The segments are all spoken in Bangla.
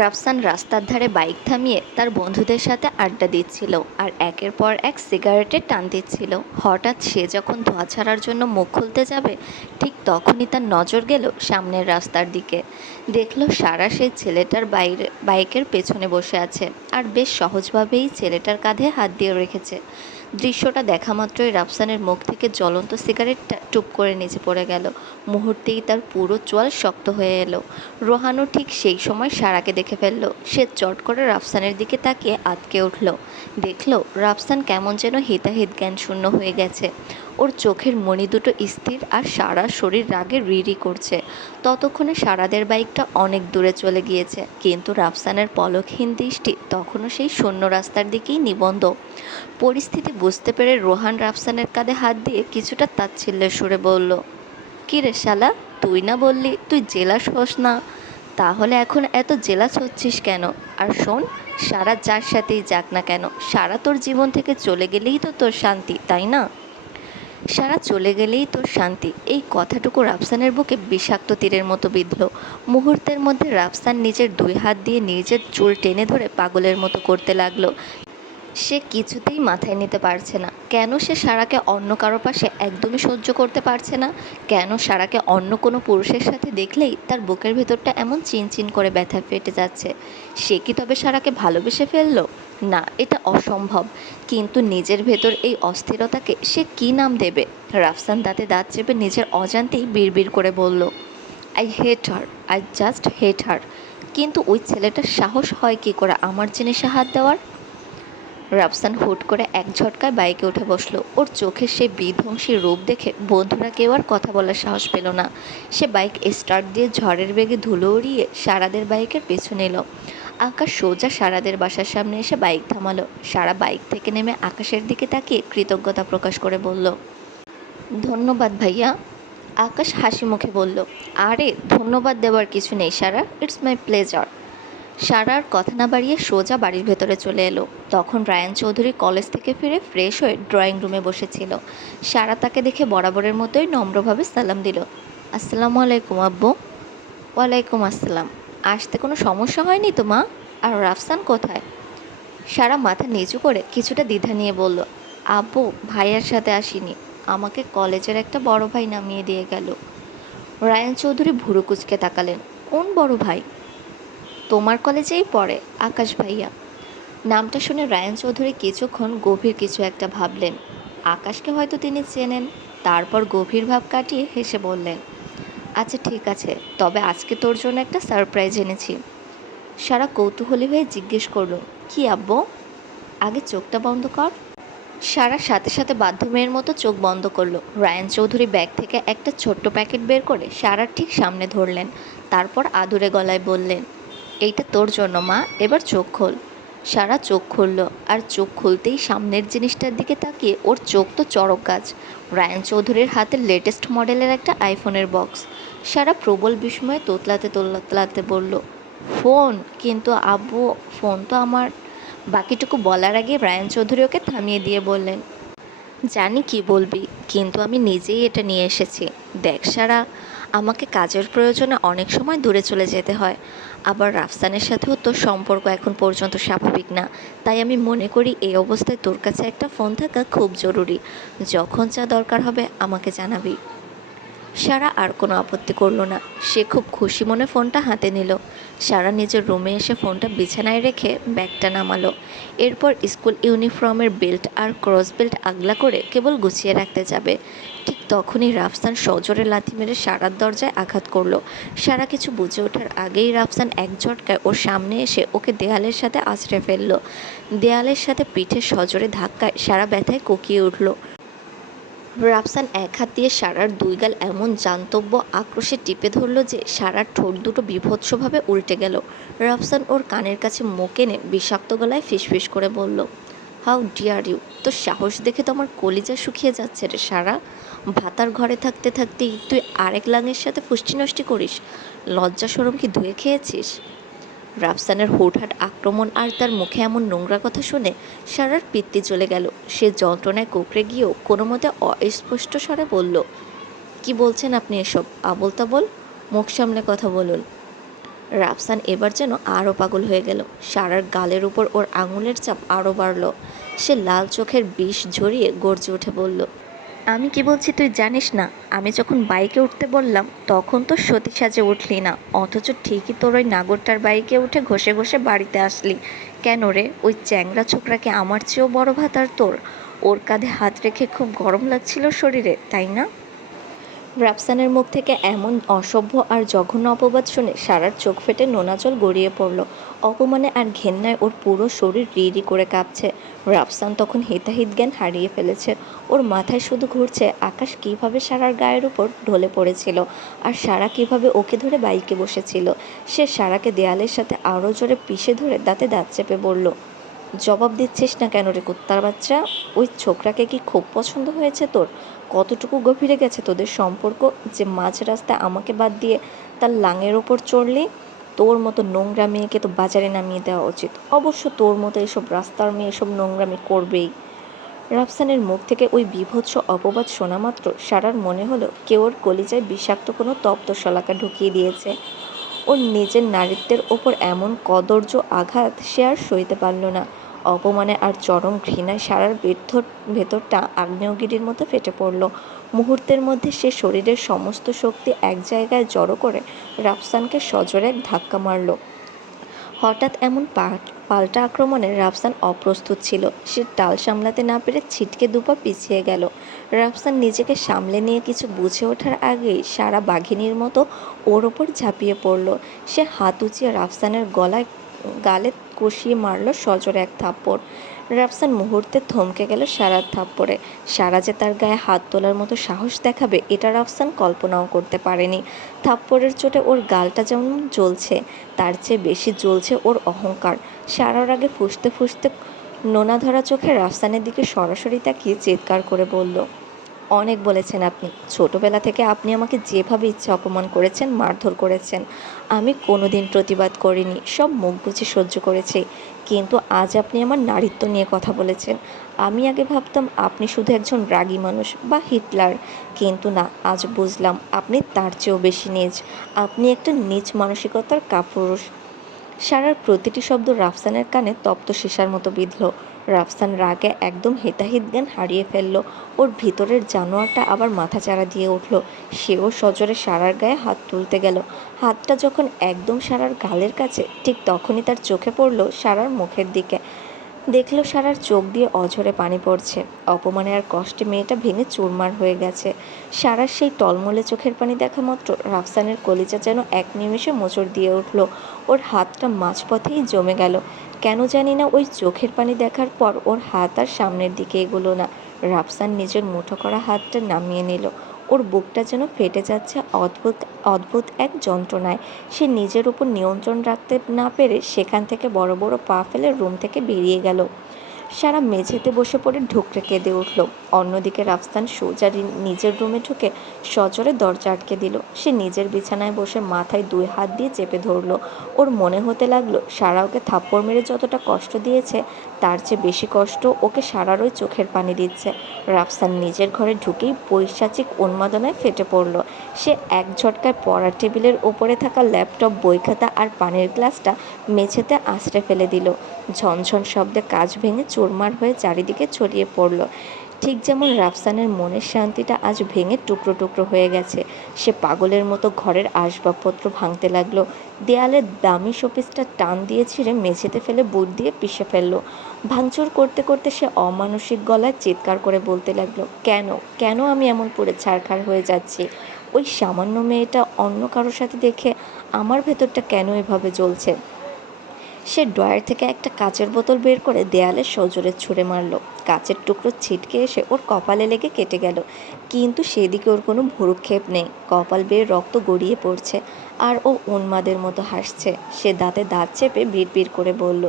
রাফসান রাস্তার ধারে বাইক থামিয়ে তার বন্ধুদের সাথে আড্ডা দিচ্ছিল আর একের পর এক সিগারেটের টান দিচ্ছিল। হঠাৎ সে যখন ধোঁয়া ছাড়ার জন্য মুখ খুলতে যাবে, ঠিক তখনই তার নজর গেল সামনের রাস্তার দিকে। দেখলো সারা সেই ছেলেটার বাইকের পেছনে বসে আছে আর বেশ সহজভাবেই ছেলেটার কাঁধে হাত দিয়ে রেখেছে। দৃশ্যটা দেখা মাত্রই রাফসানের মুখ থেকে জ্বলন্ত সিগারেটটা টুপ করে নিচে পড়ে গেল। মুহূর্তেই তার পুরো চোয়াল শক্ত হয়ে এলো। রোহানও ঠিক সেই সময় সারাকে দেখে ফেলল। সে চট করে রাফসানের দিকে তাকিয়ে আঁতকে উঠল। দেখল রাফসান কেমন যেন হিতাহিত জ্ঞান শূন্য হয়ে গেছে। ওর চোখের মণি দুটো স্থির আর সারা শরীর রাগে রিরি করছে। ততক্ষণে সারাদের বাইকটা অনেক দূরে চলে গিয়েছে, কিন্তু রাফসানের পলকহীন দৃষ্টি তখনও সেই শূন্য রাস্তার দিকেই নিবন্ধ। পরিস্থিতি বুঝতে পেরে রোহান রাফসানের কাঁধে হাত দিয়ে কিছুটা তাচ্ছিল্যের সুরে বলল, কী রে শালা, তুই না বললি তুই জেলাস হোস না? তাহলে এখন এত জেলাস হচ্ছিস কেন? আর শোন, সারা যার সাথেই যাক না কেন, সারা তোর জীবন থেকে চলে গেলেই তো তোর শান্তি, তাই না? সারা চলে গেলেই তোর শান্তি, এই কথাটুকু রাফসানের বুকে বিষাক্ত তীরের মতো বিঁধল। মুহূর্তের মধ্যে রাফসান নিজের দুই হাত দিয়ে নিজের চুল টেনে ধরে পাগলের মতো করতে লাগলো। সে কিছুতেই মাথায় নিতে পারছে না কেন সে সারাকে অন্য কারো পাশে একদমই সহ্য করতে পারছে না। কেন সারাকে অন্য কোনো পুরুষের সাথে দেখলেই তার বুকের ভেতরটা এমন চিনচিন করে ব্যথা ফেটে যাচ্ছে। সে কি তবে সারাকে ভালোবেসে ফেললো? না, এটা অসম্ভব। কিন্তু নিজের ভেতর এই অস্থিরতাকে সে কী নাম দেবে? রাফসান দাঁতে দাঁত চেপে নিজের অজান্তেই বিড়বিড় করে বলল, I hate her, I just hate her. কিন্তু ওই ছেলেটার সাহস হয় কী করে আমার জিনিসে হাত দেওয়ার? রাফসান হুট করে এক ঝটকায় বাইকে উঠে বসলো। ওর চোখের সেই বিধ্বংসী রূপ দেখে বন্ধুরা কেউ আর কথা বলার সাহস পেল না। সে বাইক স্টার্ট দিয়ে ঝড়ের বেগে ধুলো উড়িয়ে সারাদের বাইকের পেছনে এলো। আকাশ সোজা সারাদের বাসার সামনে এসে বাইক থামালো। সারা বাইক থেকে নেমে আকাশের দিকে তাকিয়ে কৃতজ্ঞতা প্রকাশ করে বলল, ধন্যবাদ ভাইয়া। আকাশ হাসি মুখে বলল, আরে ধন্যবাদ দেওয়ার কিছু নেই সারা, ইটস মাই প্লেজার। সারার কথা না বাড়িয়ে সোজা বাড়ির ভেতরে চলে এলো। তখন রায়ান চৌধুরী কলেজ থেকে ফিরে ফ্রেশ হয়ে ড্রয়িং রুমে বসেছিল। সারা তাকে দেখে বরাবরের মতোই নম্রভাবে সালাম দিল, আসসালামু আলাইকুম আব্বু। ওয়ালাইকুম আসসালাম। আসতে কোনো সমস্যা হয়নি তো মা? আর রাফসান কোথায়? সারা মাথা নিচু করে কিছুটা দ্বিধা নিয়ে বলল, আব্বু ভাইয়ার সাথে আসিনি, আমাকে কলেজের একটা বড় ভাই নামিয়ে দিয়ে গেল। রায়ান চৌধুরী ভুরু কুঁচকে তাকালেন, কোন বড় ভাই? তোমার কলেজেই পড়ে, আকাশ ভাইয়া। নামটা শুনে রায়ান চৌধুরী কিছুক্ষণ গভীর কিছু একটা ভাবলেন। আকাশকে হয়তো তিনি চেনেন। তারপর গভীর ভাব কাটিয়ে হেসে বললেন, আচ্ছা ঠিক আছে, তবে আজকে তোর জন্য একটা সারপ্রাইজ এনেছি। সারা কৌতূহলী হয়ে জিজ্ঞেস করল, কি আব্বু? আগে চোখটা বন্ধ কর। সারা সাথে সাথে বাধ্য মেয়ের মতো চোখ বন্ধ করলো। রায়ান চৌধুরী ব্যাগ থেকে একটা ছোট্ট প্যাকেট বের করে সারার ঠিক সামনে ধরলেন। তারপর আদুরে গলায় বললেন, এইটা তোর জন্য মা, এবার চোখ খোল। সারা চোখ খুলল, আর চোখ খুলতেই সামনের জিনিসটার দিকে তাকিয়ে ওর চোখ তো চড়ক গাছ। রায়ান চৌধুরীর হাতে লেটেস্ট মডেলের একটা আইফোনের বক্স। সারা প্রবল বিস্ময়ে তোতলাতে তোতলাতে বলল, ফোন? কিন্তু আব্বু, ফোন তো আমার। বাকিটুকু বলার আগে রায়ান চৌধুরী ওকে থামিয়ে দিয়ে বললেন, জানি কি বলবি, কিন্তু আমি নিজেই এটা নিয়ে এসেছি। দেখ সারা, আমাকে কাজের প্রয়োজনে অনেক সময় দূরে চলে যেতে হয়। আবার রাফসানের সাথেও তোর সম্পর্ক এখন পর্যন্ত স্বাভাবিক না। তাই আমি মনে করি এই অবস্থায় তোর কাছে একটা ফোন থাকা খুব জরুরি। যখন যা দরকার হবে আমাকে জানাবি। সারা আর কোনো আপত্তি করল না। সে খুব খুশি মনে ফোনটা হাতে নিল। সারা নিজের রুমে এসে ফোনটা বিছানায় রেখে ব্যাগটা নামালো। এরপর স্কুল ইউনিফর্মের বেল্ট আর ক্রস বেল্ট আগলা করে কেবল গুছিয়ে রাখতে যাবে। ঠিক তখনই রাফসান সজোরে লাথি মেরে সারার দরজায় আঘাত করলো। সারা কিছু বুঝে ওঠার আগেই রাফসান এক ঝটকায় ওর সামনে এসে ওকে দেয়ালের সাথে আছড়ে ফেললো। দেয়ালের সাথে পিঠে সজোরে ধাক্কায় সারা ব্যথায় কোকিয়ে উঠল। রাফসান এক হাত দিয়ে সারার দুই গাল এমন জান্তব্য আক্রোশে টিপে ধরল যে সারার ঠোঁট দুটো বীভৎসভাবে উল্টে গেল। রাফসান ওর কানের কাছে মুখ এনে বিষাক্ত গলায় ফিসফিস করে বলল, হাউ ডিয়ার ইউ! তোর সাহস দেখে তো আমার কলিজা শুকিয়ে যাচ্ছে রে সারা। ভাতার ঘরে থাকতে থাকতেই তুই আরেক লাঙের সাথে ফুষ্টি নষ্টি করিস। লজ্জা শরম কি ধুয়ে খেয়েছিস? রাফসানের হুটহাট আক্রমণ আর তার মুখে এমন নোংরা কথা শুনে সারার পিত্তি চলে গেল। সে যন্ত্রণায় কুঁকড়ে গিয়েও কোনো মতে অস্পষ্ট স্বরে বলল, কি বলছেন আপনি এসব আবোল তাবোল? মুখ সামলে কথা বলুন। রাফসান এবার যেন আরও পাগল হয়ে গেল। সারার গালের উপর ওর আঙুলের চাপ আরও বাড়ল। সে লাল চোখের বিষ ঝরিয়ে গর্জে উঠে বলল, আমি কি বলছি তুই জানিস না? আমি যখন বাইকে উঠতে বললাম তখন তো সতী সাজে উঠলি না, অথচ ঠিকই তোর ওই নাগরটার বাইকে উঠে ঘষে ঘষে বাড়িতে আসলি কেন রে? ওই চ্যাংড়া ছোকরাকে আমার চেয়েও বড় ভাতার তোর। ওর কাঁধে হাত রেখে খুব গরম লাগছিল শরীরে, তাই না? রাফসানের মুখ থেকে এমন অসভ্য আর জঘন্য অপবাদ শুনে সারার চোখ ফেটে নোনা জল গড়িয়ে পড়ল। অপমানে আর ঘেন্নায় ওর পুরো শরীর রি করে কাঁপছে। রাফসান তখন হিতাহিত জ্ঞান হারিয়ে ফেলেছে। ওর মাথায় শুধু ঘুরছে আকাশ কিভাবে সারার গায়ের উপর ঢলে পড়েছিল, আর সারা কিভাবে ওকে ধরে বাইকে বসেছিল। সে সারাকে দেয়ালের সাথে আরও জোরে পিষে ধরে দাঁতে দাঁত চেপে বলল, জবাব দিচ্ছিস না কেন রে কুত্তার বাচ্চা? ওই ছোকরাকে কি খুব পছন্দ হয়েছে তোর? কতটুকু গভীরে গেছে তোদের সম্পর্ক যে মাঝ রাস্তায় আমাকে বাদ দিয়ে তার লাঙের ওপর চড়লি? তোর মতো নোংরা মেয়েকে তো বাজারে নামিয়ে দেওয়া উচিত। অবশ্য তোর মতো এসব রাস্তার মেয়ে এসব নোংরামি করবেই। রাফসানের মুখ থেকে ওই বীভৎস অপবাদ শোনা মাত্র সারার মনে হলো কেউ ওর কলিজায় বিষাক্ত কোনো তপ্ত শলাকা ঢুকিয়ে দিয়েছে। ওর নিজের নারীত্বের ওপর এমন কদর্য আঘাত সে আর সইতে পারল না। অপমানে আর চরম ঘৃণায় সারার ভেতরটা আগ্নেয়গিরির মতো ফেটে পড়ল। মুহূর্তের মধ্যে সে শরীরের সমস্ত শক্তি এক জায়গায় জড়ো করে রাফসানকে সজোরে এক ধাক্কা মারল। হঠাৎ এমন পাল্টা আক্রমণে রাফসান অপ্রস্তুত ছিল। সে টাল সামলাতে না পেরে ছিটকে দুপা পিছিয়ে গেল। রাফসান নিজেকে সামলে নিয়ে কিছু বুঝে ওঠার আগেই সারা বাঘিনীর মতো ওর ওপর ঝাঁপিয়ে পড়ল। সে হাত উঁচিয়ে রাফসানের গালে কষিয়ে মারল সজোরে এক থাপ্পড়। রাফসান মুহূর্তে থমকে গেল সারার থাপ্পড়ে। সারা যে তার গায়ে হাত তোলার মতো সাহস দেখাবে এটা রাফসান কল্পনাও করতে পারেনি। থাপ্পড়ের চোটে ওর গালটা যেমন জ্বলছে, তার চেয়ে বেশি জ্বলছে ওর অহংকার। সারার আগে ফুঁসতে ফুঁসতে নোনা ধরা চোখে রাফসানের দিকে সরাসরি তাকিয়ে চিৎকার করে বলল, অনেক বলেছেন আপনি। ছোটবেলা থেকে আপনি আমাকে যেভাবে ইচ্ছে অপমান করেছেন, মারধর করেছেন। আমি কোনোদিন প্রতিবাদ করিনি, সব মুখ বুজে সহ্য করেছি। কিন্তু আজ আপনি আমার নারীত্ব নিয়ে কথা বলেছেন। আমি আগে ভাবতাম আপনি শুধু একজন রাগী মানুষ বা হিটলার, কিন্তু না, আজ বুঝলাম আপনি তার চেয়েও বেশি নীচ। আপনি একটা নীচ মানসিকতার কাপুরুষ। সারার প্রতিটি শব্দ রাফসানের কানে তপ্ত সীসার মতো বিঁধল। রাফসান রাগে একদম হেতাহিত জ্ঞান হারিয়ে ফেলল। ওর ভিতরের জানোয়ারটা আবার মাথাচাড়া দিয়ে উঠল। সেও সজোরে সারার গায়ে হাত তুলতে গেল। হাতটা যখন একদম সারার গালের কাছে, ঠিক তখনই তার চোখে পড়ল সারার মুখের দিকে। দেখল সারার চোখ দিয়ে অঝরে পানি পড়ছে। অপমানে আর কষ্টে মেয়েটা ভেঙে চুরমার হয়ে গেছে। সারার সেই টলমলে চোখের পানি দেখা মাত্র রাফসানের কলিজা যেন এক নিমেষে মোচড় দিয়ে উঠল। ওর হাতটা মাঝপথেই জমে গেল। কেন জানি না ওই চোখের পানি দেখার পর ওর হাত আর সামনের দিকে এগোলো না। রাফসান নিজের মুঠো করা হাতটা নামিয়ে নিল। ওর বুকটা যেন ফেটে যাচ্ছে অদ্ভুত অদ্ভুত এক যন্ত্রণায়। সে নিজের উপর নিয়ন্ত্রণ রাখতে না পেরে সেখান থেকে বড় বড় পা ফেলে রুম থেকে বেরিয়ে গেল। সারা মেঝেতে বসে পড়ে ঢুকরে কেঁদে উঠল। অন্যদিকে রাফসান সোজা নিজের রুমে ঢুকে সজোরে দরজা আটকে দিল। সে নিজের বিছানায় বসে মাথায় 2 হাত দিয়ে চেপে ধরল। ওর মনে হতে লাগলো সারা ওকে থাপ্পড় মেরে যতটা কষ্ট দিয়েছে তার চেয়ে বেশি কষ্ট ওকে সারার ওই চোখের পানি দিচ্ছে। রাফসান নিজের ঘরে ঢুকেই পৈশাচিক উন্মাদনায় ফেটে পড়ল। সে এক ঝটকায় পড়ার টেবিলের ওপরে থাকা ল্যাপটপ, বই খাতা আর পানির গ্লাসটা মেঝেতে আছড়ে ফেলে দিল। ঝনঝন শব্দে কাঁচ ভেঙে চুরমার হয়ে চারিদিকে ছড়িয়ে পড়ল। ঠিক যেমন রাফসানের মনের শান্তিটা আজ ভেঙে টুকরো টুকরো হয়ে গেছে। সে পাগলের মতো ঘরের আসবাবপত্র ভাঙতে লাগলো। দেয়ালের দামি শোপিসটা টান দিয়ে ছিঁড়ে মেঝেতে ফেলে বুট দিয়ে পিষে ফেললো। ভাঙচুর করতে করতে সে অমানসিক গলায় চিৎকার করে বলতে লাগলো, কেন কেন আমি এমন পুড়ে ছারখার হয়ে যাচ্ছি? ওই সামান্য মেয়েটা অন্য কারোর সাথে দেখে আমার ভেতরটা কেন এভাবে জ্বলছে? সে ড্রয়ার থেকে একটা কাচের বোতল বের করে দেয়ালে সজোরে ছুঁড়ে মারল। কাচের টুকরো ছিটকে এসে ওর কপালে লেগে কেটে গেল, কিন্তু সেদিকে ওর কোনো ভ্রূক্ষেপ নেই। কপাল বেয়ে রক্ত গড়িয়ে পড়ছে আর ও উন্মাদের মতো হাসছে। সে দাঁতে দাঁত চেপে বিড়বিড় করে বলল,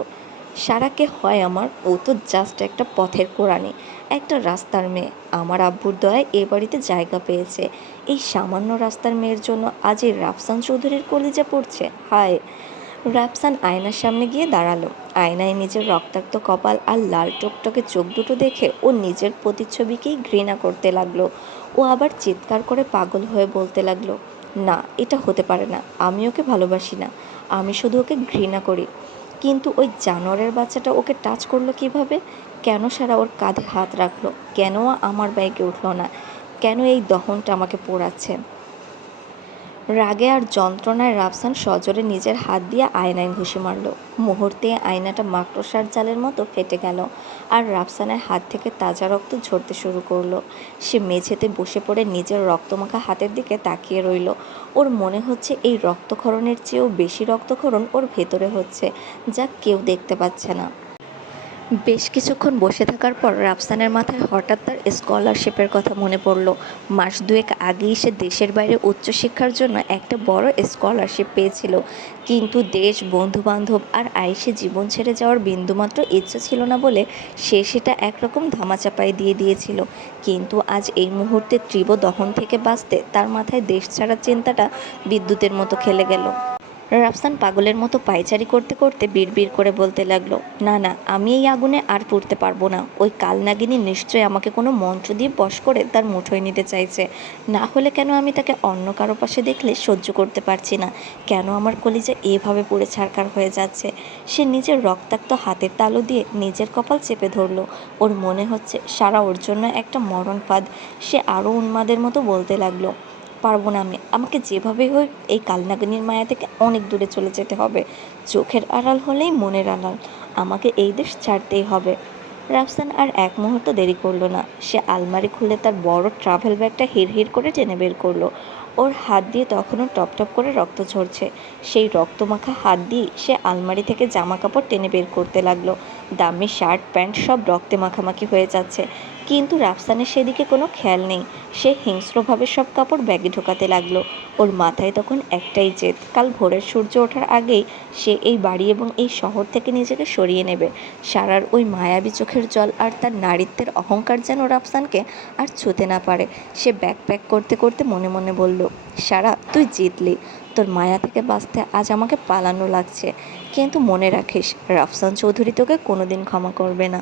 সারাকে হয় আমার, ও তো জাস্ট একটা পথের কোরানি, একটা রাস্তার মেয়ে। আমার আব্বুর দয়ায় এ বাড়িতে জায়গা পেয়েছে। এই সামান্য রাস্তার মেয়ের জন্য আজ এই রাফসান চৌধুরীর কলিজা পড়ছে, হায়! রাফসান আয়নার সামনে গিয়ে দাঁড়ালো। আয়নায় নিজের রক্তাক্ত কপাল আর লাল টকটকে চোখ দুটো দেখে ও নিজের প্রতিচ্ছবিকেই ঘৃণা করতে লাগলো। ও আবার চিৎকার করে পাগল হয়ে বলতে লাগলো, না, এটা হতে পারে না। আমি ওকে ভালোবাসি না। আমি শুধু ওকে ঘৃণা করি। কিন্তু ওই জানোয়ারের বাচ্চাটা ওকে টাচ করলো কিভাবে? কেন সারা ওর কাঁধে হাত রাখলো? কেন আমার ব্যাগে উঠলো না? কেন এই দহনটা আমাকে পোড়াচ্ছে? রাগে আর যন্ত্রণায় রাফসান সজোরে নিজের হাত দিয়ে আয়নায় ঘুষি মারল। মুহূর্তে আয়নাটা মাকড়সার জালের মতো ফেটে গেল আর রাফসানের হাত থেকে তাজা রক্ত ঝরতে শুরু করলো। সে মেঝেতে বসে পড়ে নিজের রক্তমাখা হাতের দিকে তাকিয়ে রইল। ওর মনে হচ্ছে এই রক্তক্ষরণের চেয়েও বেশি রক্তক্ষরণ ওর ভেতরে হচ্ছে, যা কেউ দেখতে পাচ্ছে না। বেশ কিছুক্ষণ বসে থাকার পর রাফসানের মাথায় হঠাৎ তার স্কলারশিপের কথা মনে পড়ল। মাস দুয়েক আগেই সে দেশের বাইরে উচ্চশিক্ষার জন্য একটা বড় স্কলারশিপ পেয়েছিল, কিন্তু দেশ, বন্ধুবান্ধব আর আইসে জীবন ছেড়ে যাওয়ার বিন্দুমাত্র ইচ্ছে ছিল না বলে সে সেটা একরকম ধামাচাপায় দিয়ে দিয়েছিল। কিন্তু আজ এই মুহূর্তে তীব্র দহন থেকে বাঁচতে তার মাথায় দেশ ছাড়ার চিন্তাটা বিদ্যুতের মতো খেলে গেল। রাফসান পাগলের মতো পায়চারি করতে করতে বিড়বিড় করে বলতে লাগলো, না না, আমি এই আগুনে আর পুড়তে পারবো না। ওই কালনাগিনী নিশ্চয়ই আমাকে কোনো মন্ত্র দিয়ে বশ করে তার মুঠোয় নিতে চাইছে। না হলে কেন আমি তাকে অন্য কারো পাশে দেখলে সহ্য করতে পারছি না? কেন আমার কলিজা এভাবে পুড়ে ছারখার হয়ে যাচ্ছে? সে নিজের রক্তাক্ত হাতের তালু দিয়ে নিজের কপাল চেপে ধরলো। ওর মনে হচ্ছে সারা ওর জন্য একটা মরণ ফাঁদ। সে আরও উন্মাদের মতো বলতে লাগলো, পারবো না আমি। আমাকে যেভাবেই হোক এই কালনাগিনীর মায়া থেকে অনেক দূরে চলে যেতে হবে। চোখের আড়াল হলেই মনের আড়াল। আমাকে এই দেশ ছাড়তেই হবে। রাফসান আর এক মুহূর্ত দেরি করলো না। সে আলমারি খুলে তার বড় ট্রাভেল ব্যাগটা হিড়হিড় করে টেনে বের করলো। ওর হাত দিয়ে তখনও টপটপ করে রক্ত ঝরছে। সেই রক্তমাখা হাত দিয়ে সে আলমারি থেকে জামা কাপড় টেনে বের করতে লাগলো। দামি শার্ট প্যান্ট সব রক্তে মাখামাখি হয়ে যাচ্ছে, কিন্তু রাফসানের সেদিকে কোনো খেয়াল নেই। সে হিংস্রভাবে সব কাপড় ব্যাগে ঢোকাতে লাগলো। ওর মাথায় তখন একটাই জেদ, কাল ভোরের সূর্য ওঠার আগেই সে এই বাড়ি এবং এই শহর থেকে নিজেকে সরিয়ে নেবে। সারার ওই মায়াবী চোখের জল আর তার নারীত্বের অহংকার যেন রাফসানকে আর ছুঁতে না পারে। সে ব্যাগ প্যাক করতে করতে মনে মনে বলল, সারা, তুই জিতলি। তোর মায়া থেকে বাঁচতে আজ আমাকে পালানো লাগছে, কিন্তু মনে রাখিস, রাফসান চৌধুরী তোকে কোনোদিন ক্ষমা করবে না।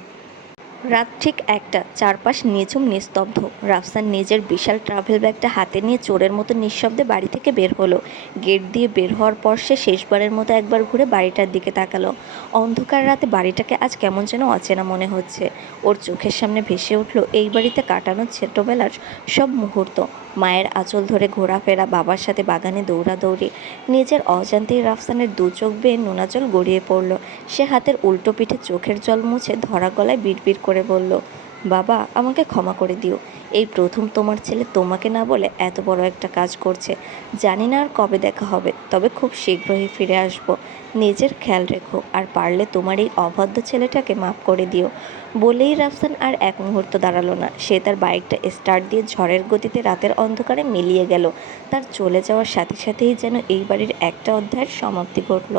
রাত ঠিক ১টা। চারপাশ নিঝুম নিস্তব্ধ। রাফসান নিজের বিশাল ট্রাভেল ব্যাগটা হাতে নিয়ে চোরের মতো নিঃশব্দে বাড়ি থেকে বের হলো। গেট দিয়ে বের হওয়ার পর সে শেষবারের মতো একবার ঘুরে বাড়িটার দিকে তাকালো। অন্ধকার রাতে বাড়িটাকে আজ কেমন যেন অচেনা মনে হচ্ছে। ওর চোখের সামনে ভেসে উঠল এই বাড়িতে কাটানো ছোটবেলার সব মুহূর্ত। মায়ের আঁচল ধরে ঘোরাফেরা, বাবার সাথে বাগানে দৌড়াদৌড়ি। নিজের অজান্তেই রাফসানের দু চোখ বেয়ে নোনা জল গড়িয়ে পড়ল। সে হাতের উল্টো পিঠে চোখের জল মুছে ধরা গলায় বিড়বিড় করে বলল, বাবা, আমাকে ক্ষমা করে দিও। এই প্রথম তোমার ছেলে তোমাকে না বলে এত বড় একটা কাজ করছে। জানি না আর কবে দেখা হবে, তবে খুব শীঘ্রই ফিরে আসব। নিজের খেয়াল রেখো, আর পারলে তোমার এই অভদ্র ছেলেটাকে মাফ করে দিও। বলেই রাফসান আর এক মুহূর্ত দাঁড়ালো না। সে তার বাইকটা স্টার্ট দিয়ে ঝড়ের গতিতে রাতের অন্ধকারে মিলিয়ে গেল। তার চলে যাওয়ার সাথে সাথেই যেন এই বাড়ির একটা অধ্যায়ের সমাপ্তি ঘটল।